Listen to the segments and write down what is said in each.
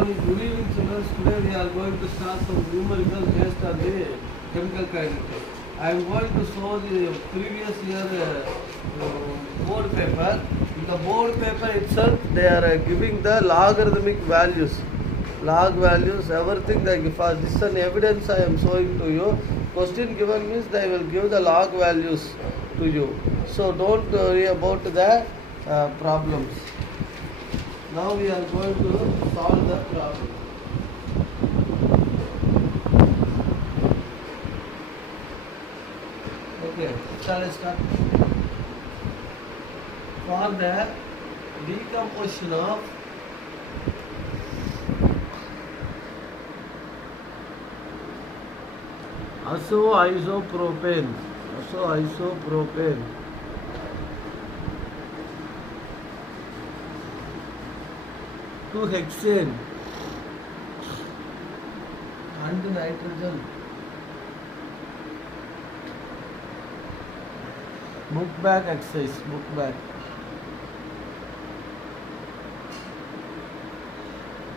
morning, good evening children. Today we are going to start some numerical based on the chemical kinetic. I am going to show the previous year board paper. In the board paper itself, they are giving the logarithmic values. Log values, everything they give us. This is an evidence I am showing to you. Question given means they will give the log values to you. So don't worry about the problems. Now we are going to solve the problem. Okay, shall I start? For the decomposition of azoisopropane to hexane and nitrogen. Book back exercise, book back.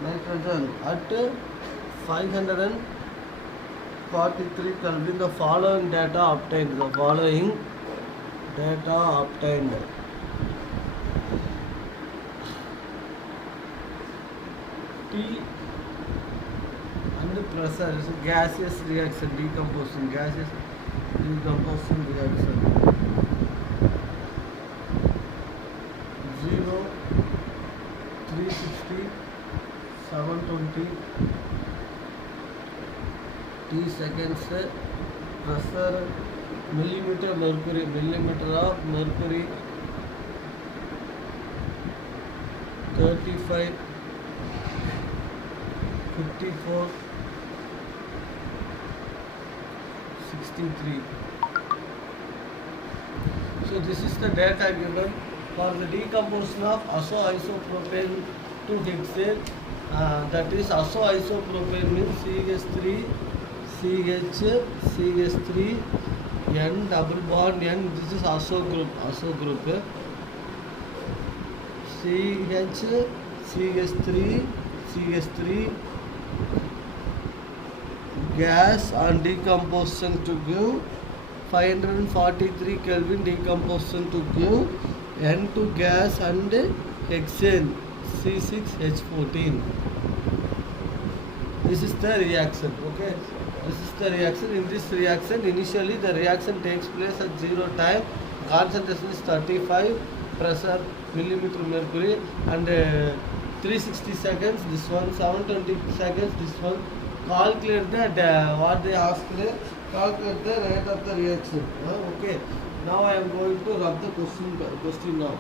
Nitrogen at 543 Kelvin. The following data obtained. T and pressure is gaseous reaction, decomposition reaction. 0, 360, 720 T seconds. Pressure millimeter of mercury 35, 54, 63. So this is the data given for the decomposition of azoisopropane to hexane. That is azoisopropane means CH3 N double bond N. This is azo group. CH3 gas and decomposition to give 543 Kelvin decomposition to give N2 gas and hexane C6H14. This is the reaction. Okay, this is the reaction. In this reaction, initially the reaction takes place at 0 time. Concentration is 35, pressure millimeter mercury, and 360 seconds. This one 720 seconds. This one. Calculate the what they asked. Calculate the rate of the reaction. Okay. Now I am going to rub the question now.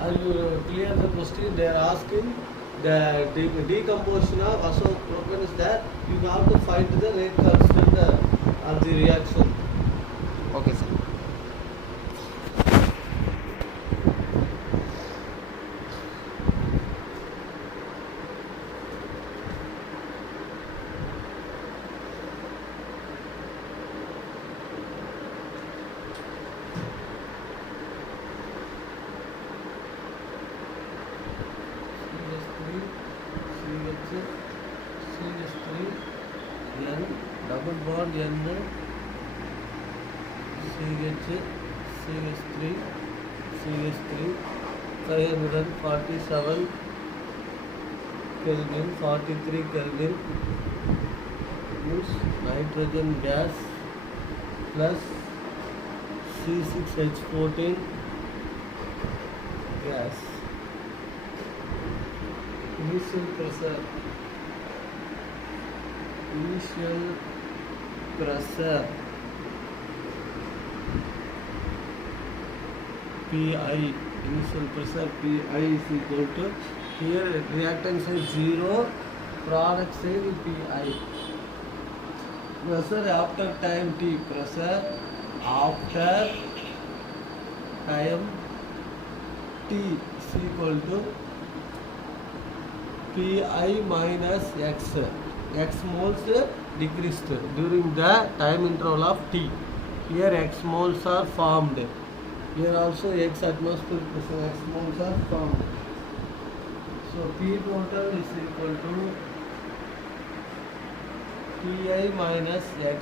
Are you clear the question? They are asking the decomposition of azopropane is that you have to find the rate constant of the reaction. Okay, sir. CH3 N double bond N CH3 547 Kelvin 43 Kelvin use nitrogen gas plus C6H14 gas. Initial pressure PI. Initial pressure PI is equal to, here reactant side 0, product side PI. Pressure after time T. Pressure after time T is equal to Pi minus X. X moles decreased during the time interval of T. Here X moles are formed. Here also X atmospheric pressure, X moles are formed. So So P total is equal to Pi minus x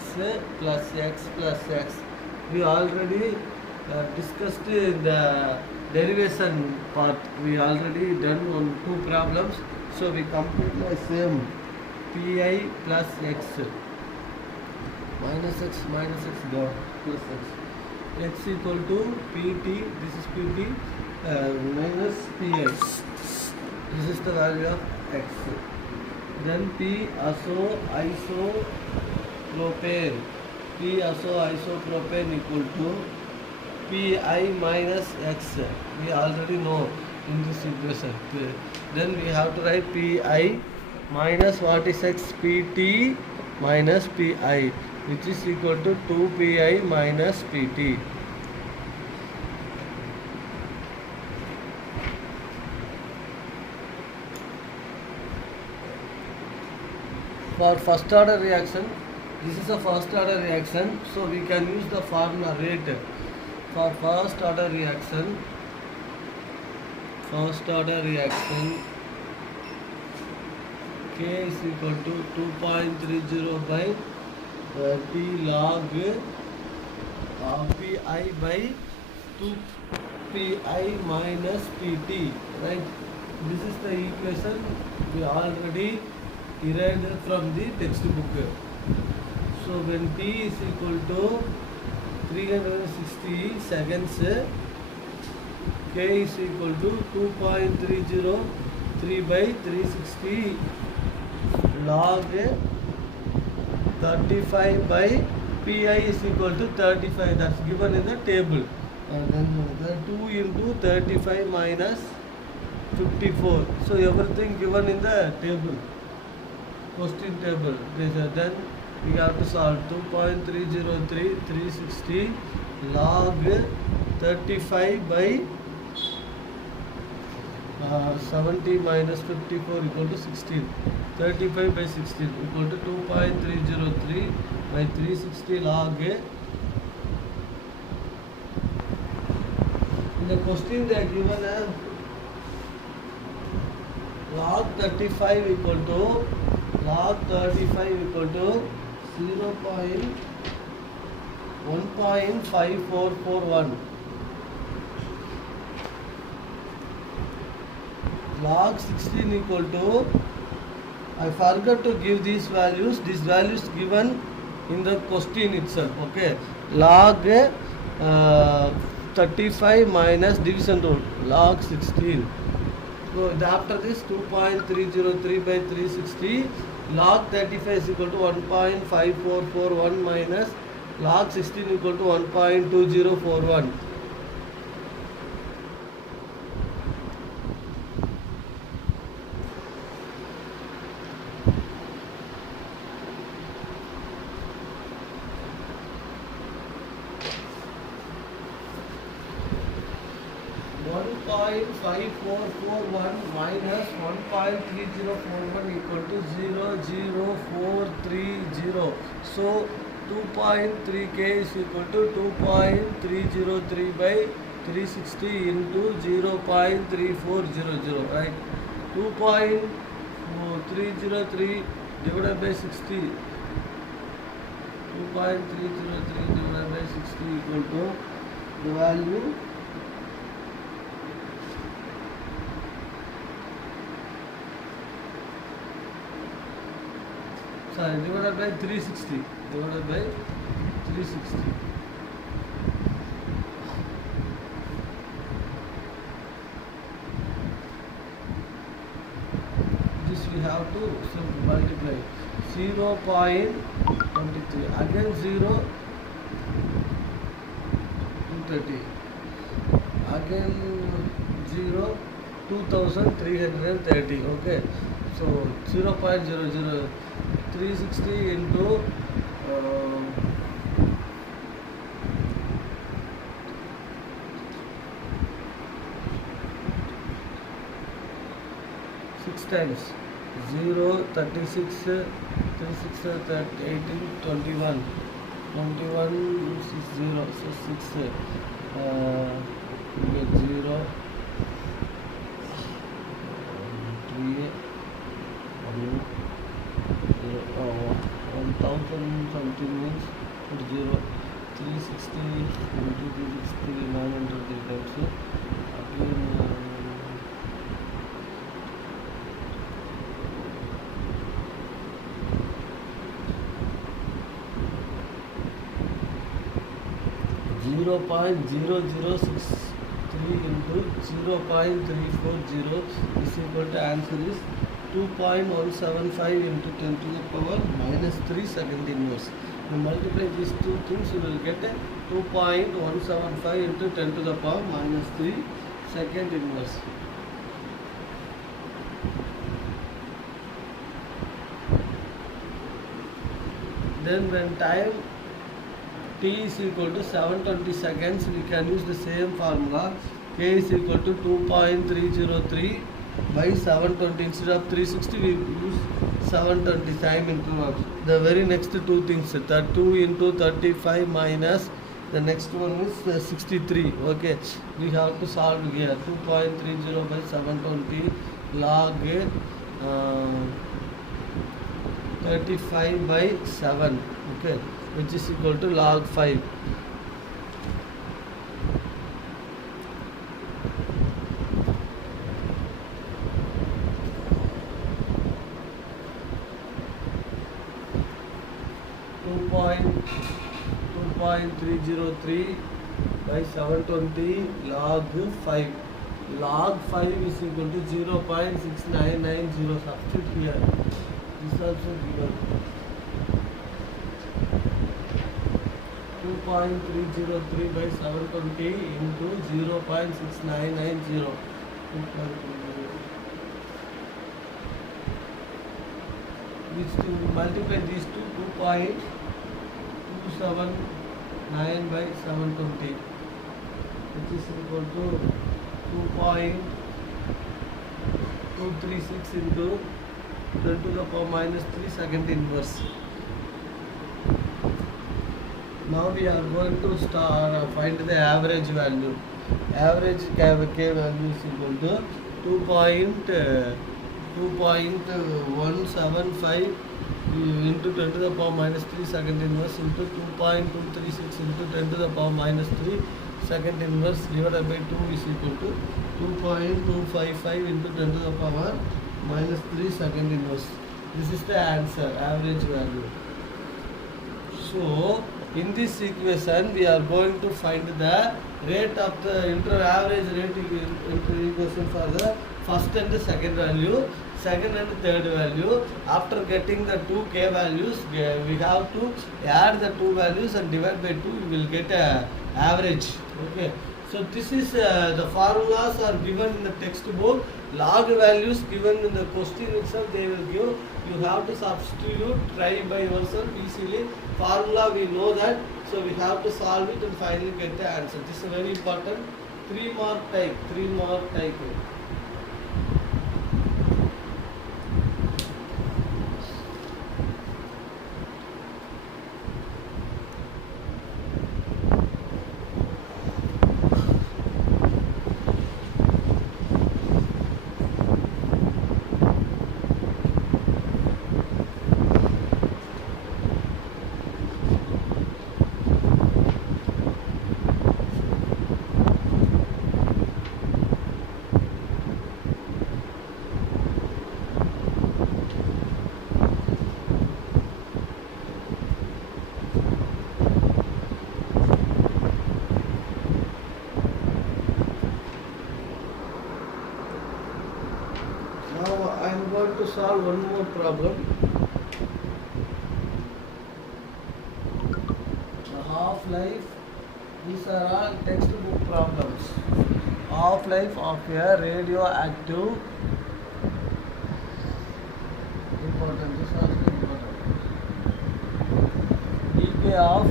plus x plus x. We already discussed in the derivation part. We already done on two problems. So we complete the same Pi plus x minus x dot plus x equal to Pt. This is Pt minus Pi. This is the value of x. Then P isopropane. P isopropane equal to Pi minus x. We already know in this equation. Then we have to write Pi minus what is x? Pt minus Pi, which is equal to 2Pi minus Pt. For first order reaction, this is a first order reaction, so we can use the formula rate. For first order reaction, K is equal to 2.30 by T log Pi by 2Pi minus Pt, right? This is the equation we already derived from the textbook. So when T is equal to 360 seconds, K is equal to 2.303 by 360 log 35 by Pi is equal to 35. That's given in the table. And then the 2 into 35 minus 54. So everything given in the table, question table. Then we have to solve 2.303 360 log 35 by 70 minus 54 equal to 16. 35 by 16 equal to 2.303 by 360 log. In the question they are given as log 35 equal to 1.5441. Log 16 equal to, I forgot to give these values. These values given in the question itself. Okay. Log 35 minus division rule. Log 16. So after this 2.303 by 360 log 35 is equal to 1.5441 minus log 16 equal to 1.2041. Minus 1.3041 equal to 00430. So 2.3K is equal to 2.303 by 360 into 0.3400, right? 2.303 divided by 60. 2.303 divided by 60 equal to the value divided by 360. Divided by 360. This we have to multiply. 0.23. Again 0. 230. Again 0. 2330. Okay. So 0.00. 360 into 6 times 0, 36, 36, 18, 21. 21 is 0, so 6, you get 0, 2, 1000 something means 0 360 into 360 900 times again 0.0063 into 0.340 is equal to answer is 2.175 into 10 to the power minus 3 second inverse. You multiply these two things, you will get a 2.175 into 10 to the power minus 3 second inverse. Then when time t is equal to 720 seconds, we can use the same formula. K is equal to 2.303 by 720. Instead of 360, we use 720 time interval. The very next two things, 2 into 35 minus the next one is 63. Okay, we have to solve here. 2.30 by 720 log 35 by 7. Okay, which is equal to log 5. Two point 303 by 720 log 5. Log 5 is equal to 0.6990. Substitute here. This also given. 2.303 by 720 into 0.6990. Which to multiply these two, 2.279 by 720, which is equal to 2.236 into 10 to the power minus 3 second inverse. Now we are going to find the average value. Average K value is equal to 2.175 into 10 to the power minus 3 second inverse into 2.236 into 10 to the power minus 3 second inverse divided by 2 is equal to 2.255 into 10 to the power minus 3 second inverse. This is the answer, average value. So in this equation we are going to find the rate of the average rate equation for the first and the second value, second and third value. After getting the two K values, we have to add the two values and divide by 2, we will get a average. Okay, so this is the formulas are given in the textbook. Log values given in the question itself they will give. You have to substitute, try by yourself easily. Formula we know that, so we have to solve it and finally get the answer. This is very important. 3 mark type. Now I am going to solve one more problem. The half-life, these are all textbook problems. Half-life of a radioactive, important, this is also important. decay of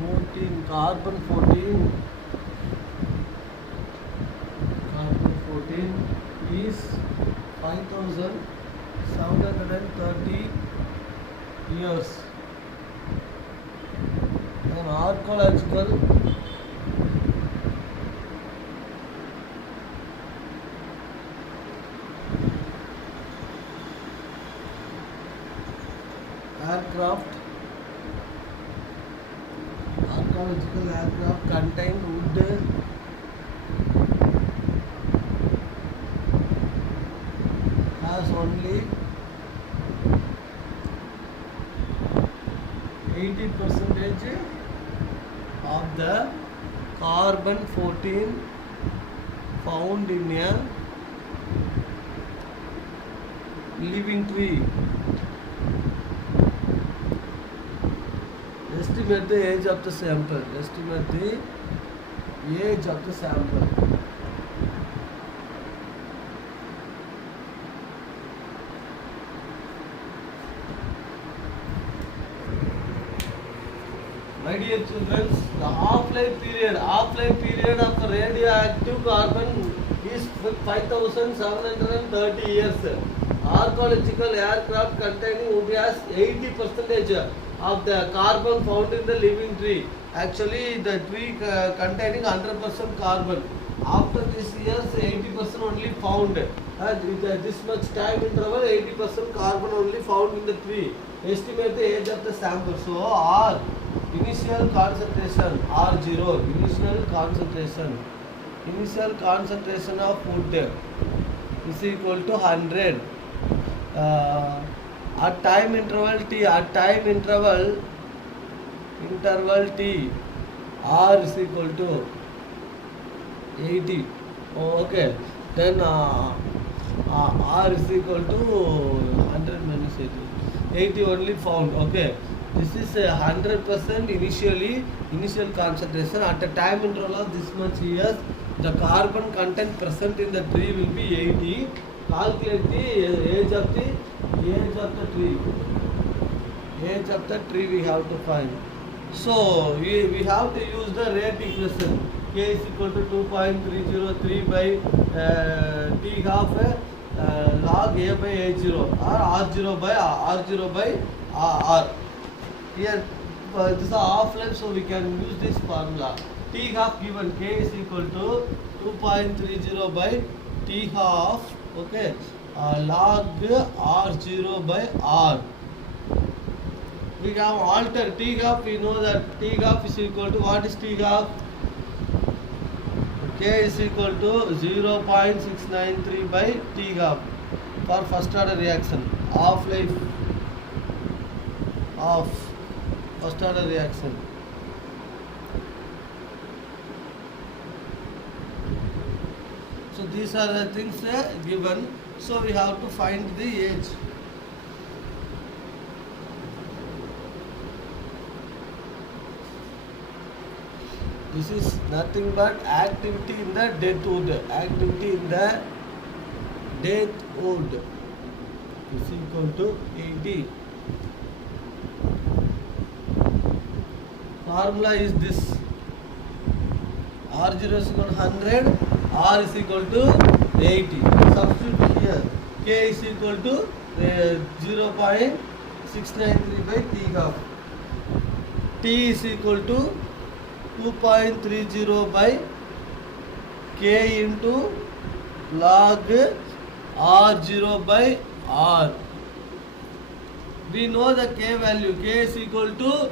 14, carbon 14 is 5730 years. An archaeological aircraft, archaeological aircraft contain wood has only 80% of the carbon 14 found in a living tree. Estimate the age of the sample. Estimate the age of the sample. My dear children, the half-life period of the radioactive carbon is 5,730 years. Archaeological aircraft containing wood has 80% of the carbon found in the living tree. Actually, the tree containing 100% carbon. After this years, 80% only found. With this much time interval, 80% carbon only found in the tree. Estimate the age of the sample. So, R. Initial concentration R0, initial concentration of wood is equal to 100. At time interval T, R is equal to 80. Okay, then R is equal to 100 minus 80 only found. Okay, this is 100% initial concentration. At the time interval of this much years, the carbon content present in the tree will be 80. Calculate the age of the tree. Age of the tree we have to find. So we have to use the rate equation. K is equal to 2.303 by T half log A by A0 or R0 by R. Here this is half-life, so we can use this formula. T half given K is equal to 2.30 by T half, okay, log R0 by R. We have altered T half. We know that T half is equal to, what is T half? K is equal to 0.693 by T half for first order reaction. Half-life of first order reaction. So these are the things given. So we have to find the age. This is nothing but activity in the death wood. Activity in the death wood is equal to 80. Formula is this: R0 is equal to 100, R is equal to 80. Substitute here. K is equal to 0.693 by T half. T is equal to 2.30 by K into log R0 by R. We know the K value. K is equal to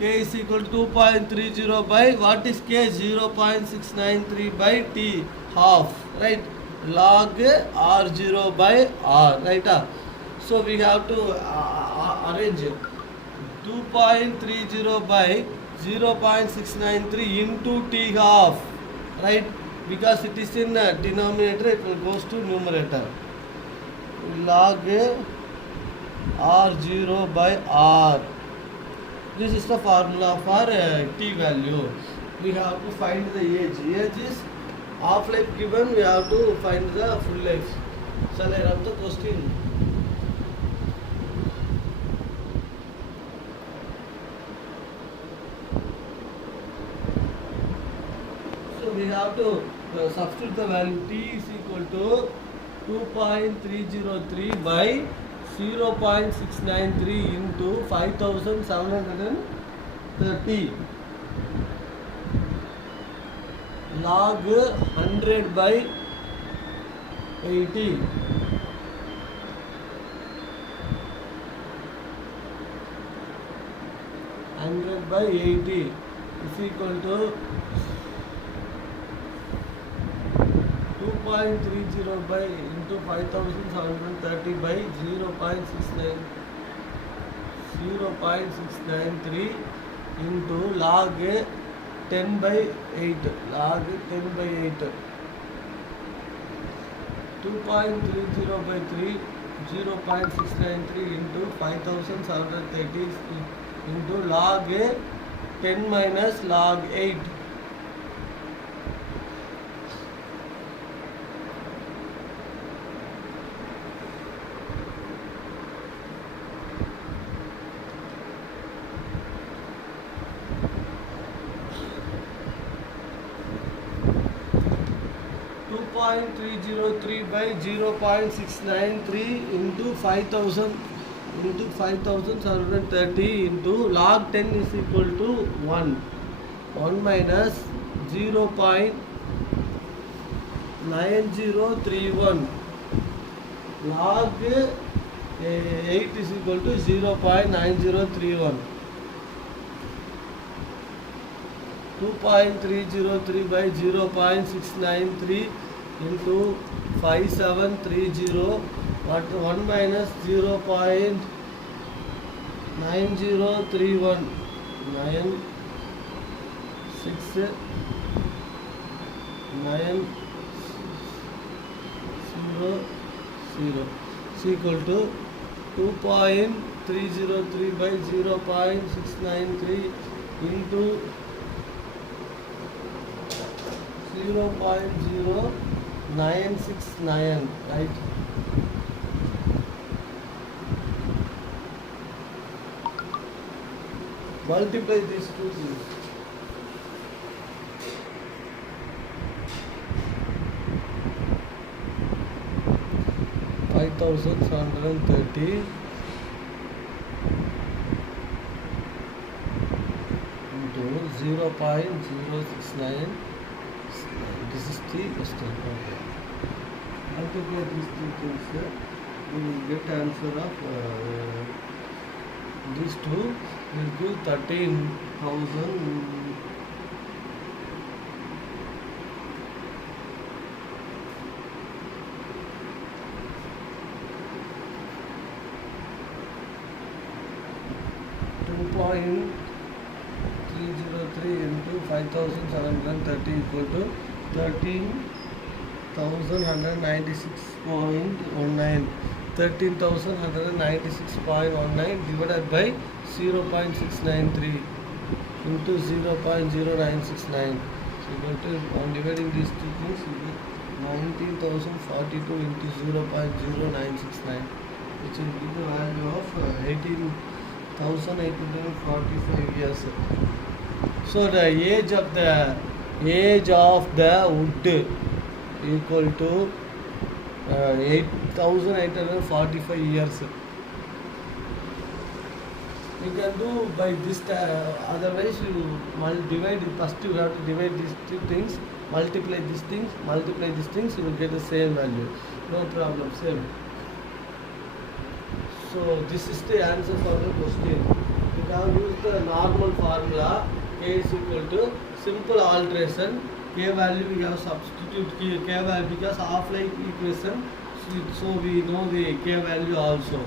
2.30 by, what is K? 0.693 by T half, right? Log R0 by R, right? So we have to arrange it. 2.30 by 0.693 into T half, right? Because it is in denominator, it will goes to numerator. Log R0 by R. This is the formula for T value. We have to find the age. Age is half-life given. We have to find the full life. Shall I run the question? So we have to substitute the value. T is equal to 2.303 by 0.693 into 5,730 log 100 by 80. 100 by 80 is equal to 2.30 by into 5730 by 0.693 into log 10 by 8 log 10 by 8 2.30 by 3 0.693 into 5730 into log 10 minus log 8 2.303 by 0.693 into 5000 into 5730 into log 10 is equal to 1 minus 0.9031 log 8 is equal to 0.9031 2.303 by 0.693 into 5730 1 minus 0.9031 9690 is equal to 2.303 by 0.693 into 0.0969, right? Multiply these two things. Five thousand 730 into 0.069. This is the question. Okay. Multiply these two things. We will get answer of these two. Will give 13,000. 2.303 into 5730 equal to 13,196.19. 13,196.19 divided by 0.693 into 0.0969. So equal to, on dividing these two things, you get 19,042 into 0.0969, which will give the value of 18,845 years. So the age of the wood equal to 8,845 years. You can do by this, otherwise you divide. First you have to divide these two things, multiply these things, you will get the same value. No problem, same. So this is the answer for the question. You have used the normal formula. K is equal to simple alteration. K value we have substitute K value because half-life equation. So we know the K value also.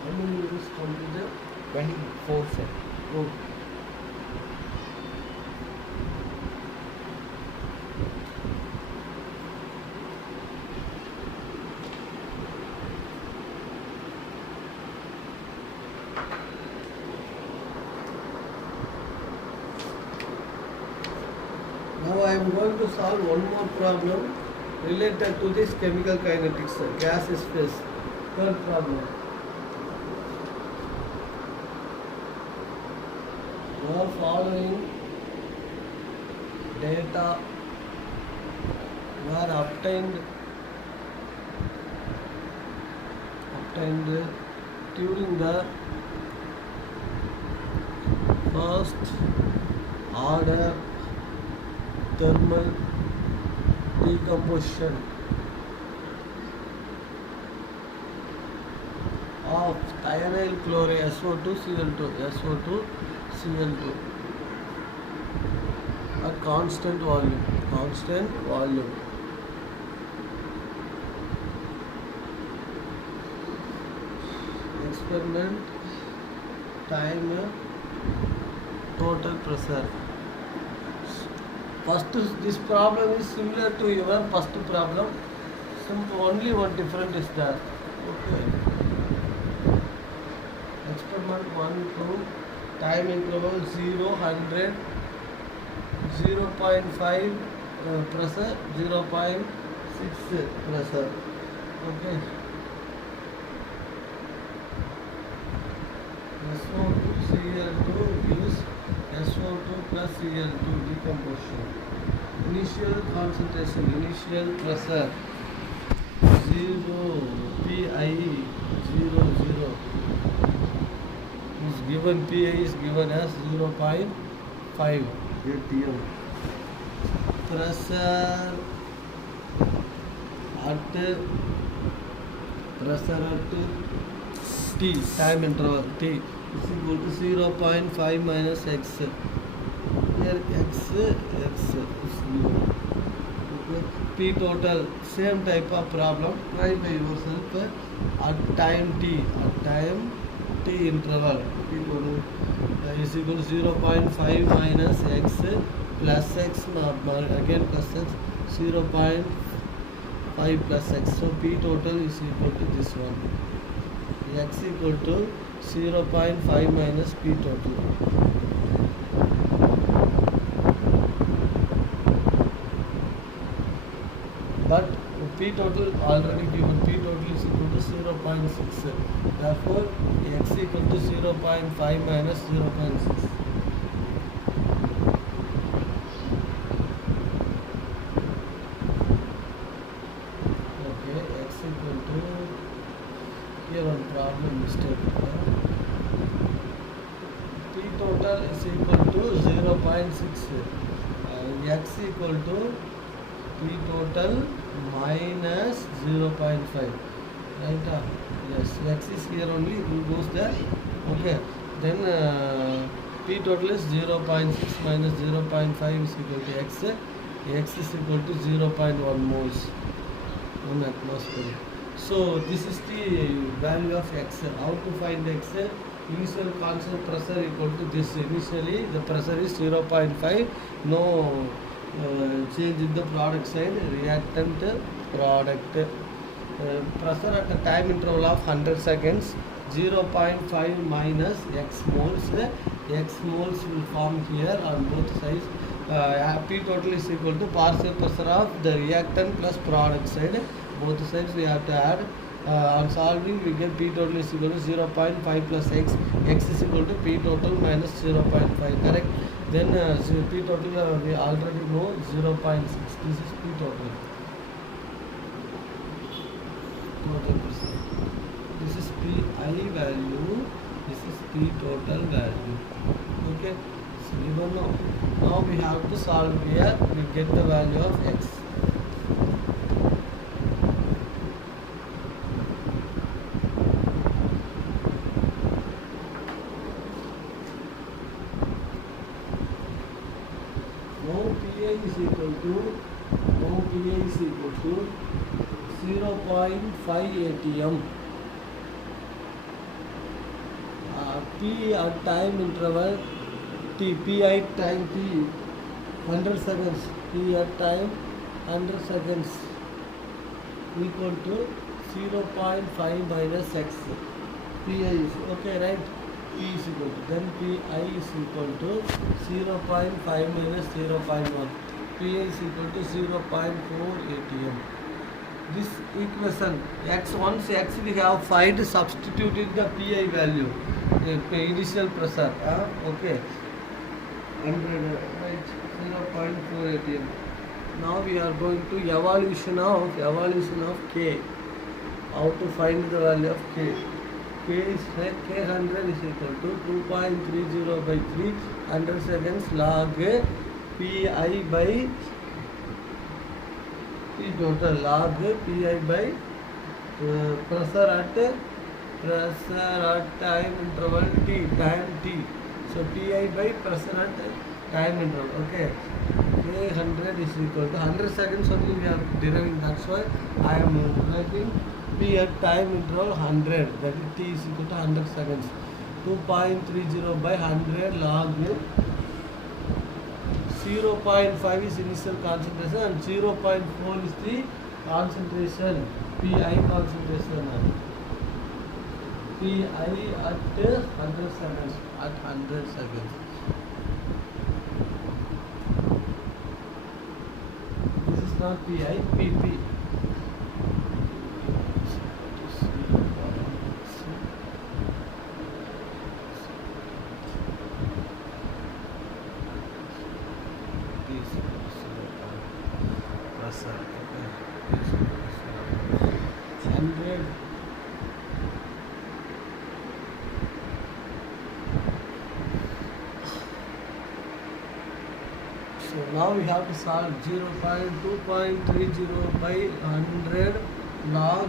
How many minutes completed? 24 sir. Oh. Now I am going to solve one more problem related to this chemical kinetics, gas phase. Third problem. The following data were obtained during the first order thermal decomposition of thionyl chloride SO2 Cl2 at constant volume. Experiment time total pressure. First, this problem is similar to your first problem. Only one difference is there. Okay. Experiment 1, 2, time interval 0, 100, 0.5 pressure, 0.6 pressure. Okay. SO2 Cl2 gives SO2 plus Cl2 decomposition. Initial concentration, initial pressure 0, Pi 0, 0 is given, Pi is given as 0.5 atm. Pressure at T, time interval T is equal to 0.5 minus x. Here x is given. Okay. P total, same type of problem. Try by yourself at time t interval. P total is equal to 0.5 minus x plus x, again plus x, 0.5 plus x. So P total is equal to this one. X equal to 0.5 minus P total. But P total already given. P total is equal to 0.6. Therefore, X equal to 0.5 minus 0.6. Okay, X equal to, here one problem mistake. P total is equal to 0.6. X equal to P total minus 0.5. Right? Yes, X is here only, it goes there. Okay. Then P total is 0.6 minus 0.5 is equal to X. X is equal to 0.1 moles. 1 atmosphere. So this is the value of X. How to find X? Initial constant pressure equal to this. Initially the pressure is 0.5. No change in the product side. Reactant product. Pressure at a time interval of 100 seconds. 0.5 minus X moles. X moles will form here on both sides. P total is equal to partial pressure of the reactant plus product side. Both sides we have to add. On solving we get P total is equal to 0.5 plus X. X is equal to P total minus 0.5. Correct? Then P total we already know 0.6. This is P total. This is Pi value. This is P total value. Okay. So given now we have to solve here. We get the value of X. Now Pi is equal to 0.5 atm. P at time interval T, Pi time T 100 seconds, P at time 100 seconds equal to 0.5 minus X. Pi is okay, right? P is equal to, then Pi is equal to 0.5 minus 0.1. Pi is equal to 0.4 atm. This equation x, once x we have find, substituted the Pi value, the initial pressure. Okay, 100, right, 0.4 atm. Now we are going to evaluation of k. How to find the value of k? K is k100 is equal to 2.30 by 300 seconds log Pi by P total, log Pi by pressure at time interval t, time t. So Pi by pressure at time interval. Okay, k100 is equal to 100 seconds only we are deriving. That's why I am writing P at time interval 100. That is t is equal to 100 seconds. 2.30 by 100 log 0.5 is initial concentration and 0.4 is the concentration, Pi concentration. Pi at 100 seconds. At 100 seconds. This is not Pi, Pp. So now we have to solve 2.30 by 100 log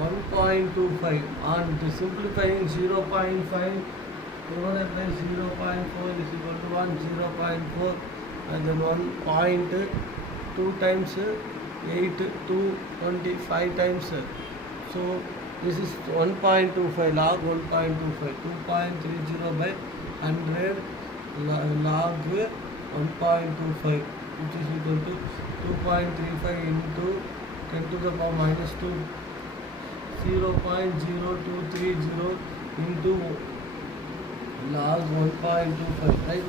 1.25, and simplifying 0.5 divided by 0.4 is equal to 1, 0.4 and then 1.2 times 8 to 25 times. So this is 1.25 log 1.25, 2.30 by 100 log 1.25, which is equal to 2.35 into 10 to the power minus 2, 0.0230 into log 1.25, right?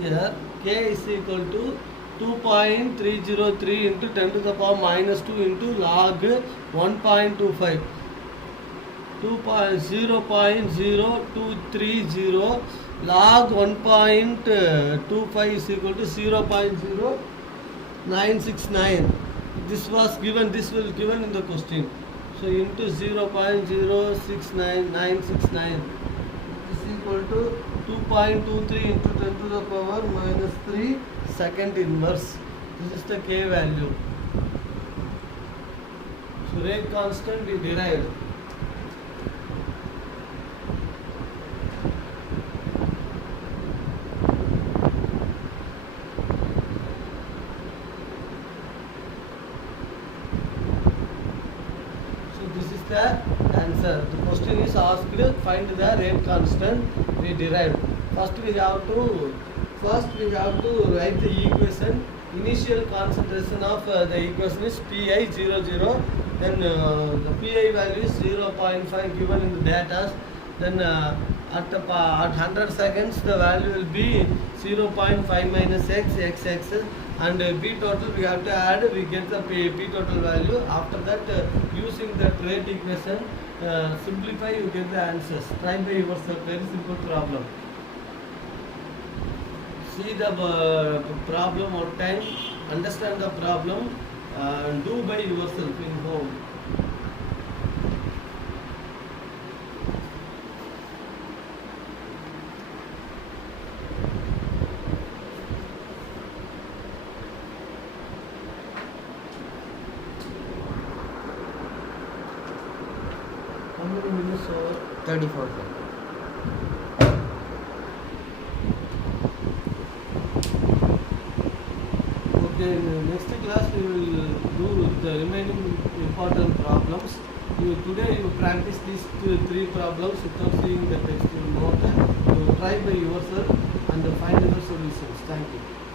Here k is equal to 2.303 into 10 to the power minus 2 into log 1.25, 0.0230 log 1.25 is equal to 0.0969. This was given, this will given in the question. So into 0.069969 is equal to 2.23 into 10 to the power minus 3 second inverse. This is the k value. So rate constant we derived. So this is the answer. The question is asked, find the rate constant we derived. First we have to write the equation. Initial concentration of the equation is Pi 00. Then the Pi value is 0.5 given in the data. Then at 100 seconds the value will be 0.5 minus x, and P total we have to add, we get the P total value. After that using the rate equation, simplify, you get the answers. Try by yourself, very simple problem. See the problem one time, understand the problem, do by yourself in home. How many minutes over? 34. Okay, in the next class we will do the remaining important problems. Today you practice these three problems without seeing the text. You know that. You try by yourself and find the solutions. Thank you.